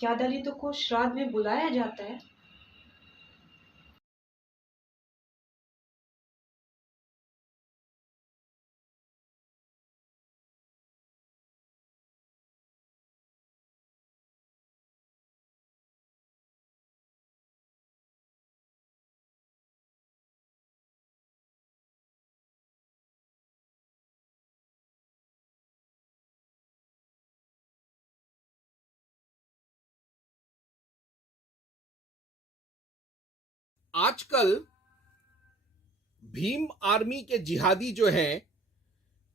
क्या दलितों को श्राद्ध में बुलाया जाता है? आजकल भीम आर्मी के जिहादी जो हैं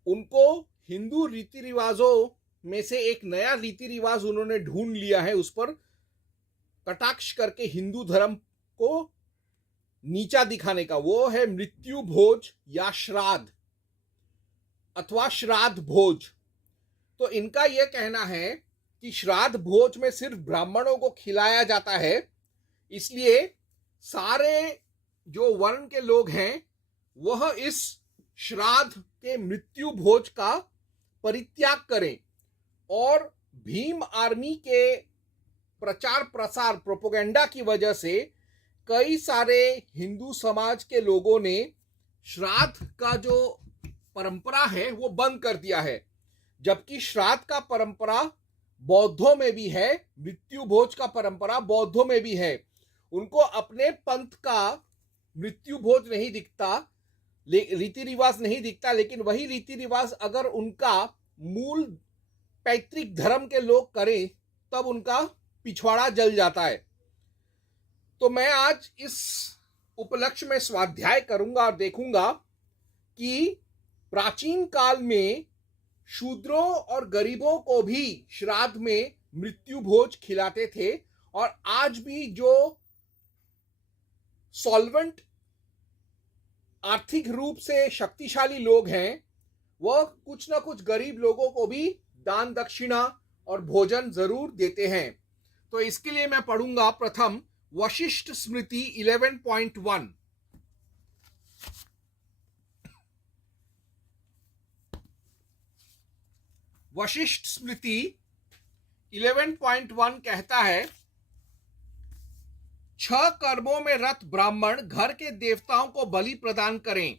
उनको हिंदू रीति रिवाजों में से एक नया रीति रिवाज उन्होंने ढूंढ लिया है, उस पर कटाक्ष करके हिंदू धर्म को नीचा दिखाने का। वो है मृत्यु भोज या श्राद्ध अथवा श्राद्ध भोज। तो इनका यह कहना है कि श्राद्ध भोज में सिर्फ ब्राह्मणों को खिलाया जाता है, इसलिए सारे जो वर्ण के लोग हैं वह इस श्राद्ध के मृत्यु भोज का परित्याग करें। और भीम आर्मी के प्रचार प्रसार प्रोपोगेंडा की वजह से कई सारे हिंदू समाज के लोगों ने श्राद्ध का जो परंपरा है वो बंद कर दिया है, जबकि श्राद्ध का परंपरा बौद्धों में भी है, मृत्यु भोज का परंपरा बौद्धों में भी है। उनको अपने पंथ का मृत्यु भोज नहीं दिखता, रीति रिवाज नहीं दिखता, लेकिन वही रीति रिवाज अगर उनका मूल पैतृक धर्म के लोग करें तब उनका पिछवाड़ा जल जाता है। तो मैं आज इस उपलक्ष्य में स्वाध्याय करूंगा और देखूंगा कि प्राचीन काल में शूद्रों और गरीबों को भी श्राद्ध में मृत्यु भोज खिलाते थे, और आज भी जो सॉल्वेंट आर्थिक रूप से शक्तिशाली लोग हैं वह कुछ ना कुछ गरीब लोगों को भी दान दक्षिणा और भोजन जरूर देते हैं। तो इसके लिए मैं पढ़ूंगा प्रथम वशिष्ठ स्मृति 11.1। वशिष्ठ स्मृति 11.1 कहता है, 6 कर्मों में रत ब्राह्मण घर के देवताओं को बलि प्रदान करें,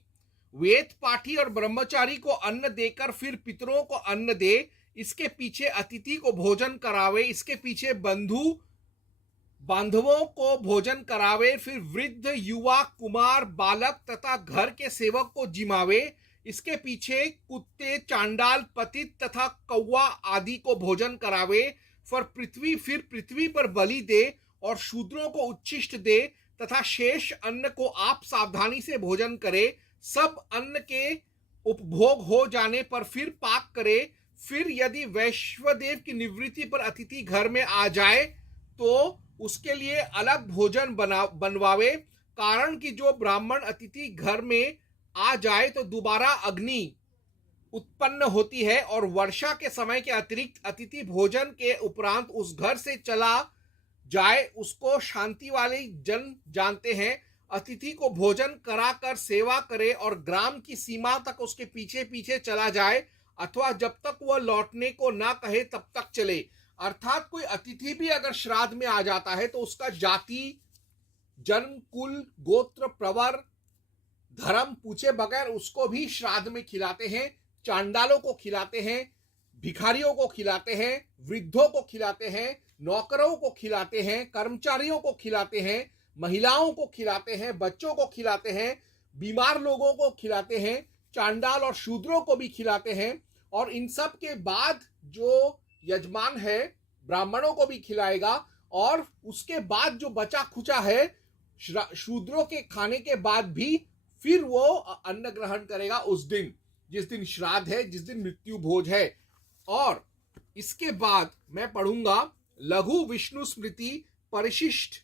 वेद पाठी और ब्रह्मचारी को अन्न देकर फिर पितरों को अन्न दे, इसके पीछे अतिथि को भोजन करावे, इसके पीछे बंधु बांधवों को भोजन करावे, फिर वृद्ध युवा कुमार बालक तथा घर के सेवक को जिमावे, इसके पीछे कुत्ते चांडाल पतित तथा कौवा आदि को भोजन करावे, फिर पृथ्वी पर बलि दे और शूद्रों को उच्छिष्ट दे तथा शेष अन्न को आप सावधानी से भोजन करे। सब अन्न के उपभोग हो जाने पर फिर पाक करे। फिर यदि वैश्वदेव की निवृत्ति पर अतिथि घर में आ जाए तो उसके लिए अलग भोजन बनवावे, कारण कि जो ब्राह्मण अतिथि घर में आ जाए तो दोबारा अग्नि उत्पन्न होती है और वर्षा के समय के अतिरिक्त अतिथि भोजन के उपरांत उस घर से चला जाए उसको शांति वाले जन जानते हैं। अतिथि को भोजन कराकर सेवा करे और ग्राम की सीमा तक उसके पीछे पीछे चला जाए, अथवा जब तक वह लौटने को ना कहे तब तक चले। अर्थात कोई अतिथि भी अगर श्राद्ध में आ जाता है तो उसका जाति जन्म कुल गोत्र प्रवर धर्म पूछे बगैर उसको भी श्राद्ध में खिलाते हैं। चांडालों को खिलाते हैं, भिखारियों को खिलाते हैं, वृद्धों को खिलाते हैं, नौकरों को खिलाते हैं, कर्मचारियों को खिलाते हैं, महिलाओं को खिलाते हैं, बच्चों को खिलाते हैं, बीमार लोगों को खिलाते हैं, चांडाल और शूद्रों को भी खिलाते हैं। और इन सब के बाद जो यजमान है ब्राह्मणों को भी खिलाएगा, और उसके बाद जो बचा खुचा है शूद्रों के खाने के बाद भी फिर वो अन्न ग्रहण करेगा उस दिन, जिस दिन श्राद्ध है, जिस दिन मृत्यु भोज है। और इसके बाद मैं पढ़ूंगा लघु विष्णु स्मृति परिशिष्ट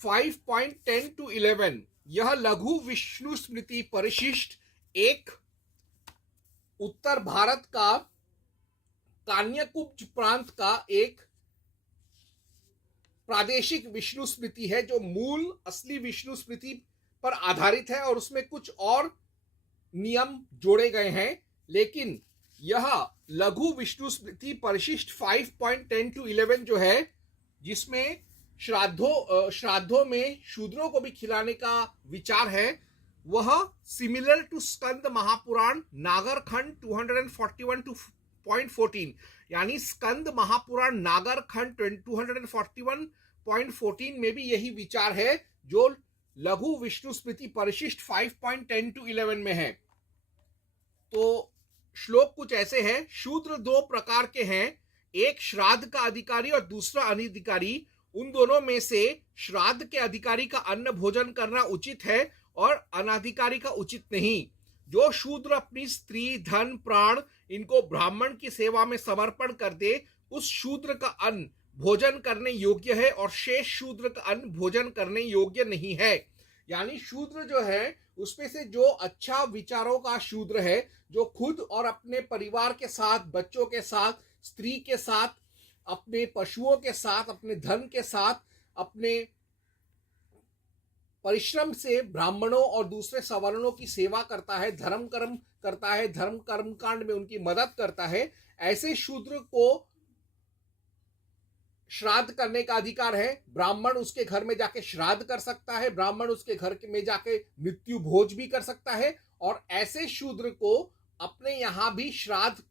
5.10 to 11। यह लघु विष्णु स्मृति परिशिष्ट एक उत्तर भारत का कान्याकुब्ज प्रांत का एक प्रादेशिक विष्णु स्मृति है जो मूल असली विष्णु स्मृति पर आधारित है, और उसमें कुछ और नियम जोड़े गए हैं। लेकिन यह लघु विष्णु स्मृति परिशिष्ट 5.10 to 11 जो है जिसमें श्राद्धों में शूद्रों को भी खिलाने का विचार है, वह सिमिलर टू स्कंद महापुराण नागर खंड 241.14, यानी स्कंद महापुराण नागर खंड 241.14 में भी यही विचार है जो लघु विष्णु स्मृति परिशिष्ट 5.10-11 में है। तो श्लोक कुछ ऐसे है, शूद्र दो प्रकार के हैं, एक श्राद्ध का अधिकारी और दूसरा अनधिकारी। उन दोनों में से श्राद्ध के अधिकारी का अन्न भोजन करना उचित है और अनाधिकारी का उचित नहीं। जो शूद्र अपनी स्त्री, धन, प्राण इनको ब्राह्मण की सेवा में समर्पण कर दे, उस शूद्र का अन्न भोजन करने योग्य है और शेष शूद्र का अन्न भोजन करने योग्य नहीं है। यानी शूद्र जो है उसमें से जो अच्छा विचारों का शूद्र है, जो खुद और अपने परिवार के साथ, बच्चों के साथ, स्त्री के साथ, अपने पशुओं के साथ, अपने धन के साथ, अपने परिश्रम से ब्राह्मणों और दूसरे सवर्णों की सेवा करता है, धर्म कर्म करता है, धर्म कर्म कांड में उनकी मदद करता है, ऐसे शूद्र को श्राद्ध करने का अधिकार है। ब्राह्मण उसके घर में जाके श्राद्ध कर सकता है, ब्राह्मण उसके घर में जाके मृत्यु भोज भी कर सकता है, और ऐसे शूद्र को अपने यहां भी श्राद्ध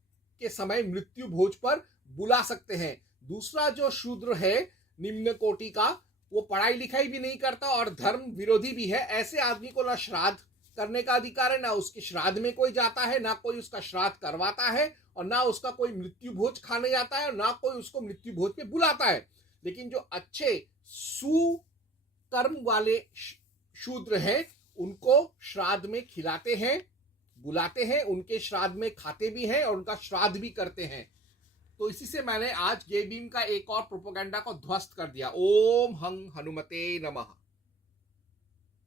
के समय मृत्यु भोज पर बुला सकते हैं। दूसरा जो शूद्र है निम्न कोटि का, वो पढ़ाई लिखाई भी नहीं करता और धर्म विरोधी भी है, ऐसे आदमी को ना श्राद्ध करने का अधिकार है, ना उसके श्राद्ध में कोई जाता है, ना कोई उसका श्राद्ध करवाता है, और ना उसका कोई मृत्यु भोज खाने जाता है, और ना कोई उसको मृत्यु भोज पे बुलाता है। लेकिन जो अच्छे सुकर्म वाले शूद्र हैं उनको श्राद्ध में खिलाते हैं, बुलाते हैं, उनके श्राद्ध में खाते भी हैं और उनका श्राद्ध भी करते हैं। तो इसी से मैंने आज गे भीम का एक और प्रोपेगेंडा को ध्वस्त कर दिया। ओम हं हनुमते नमः।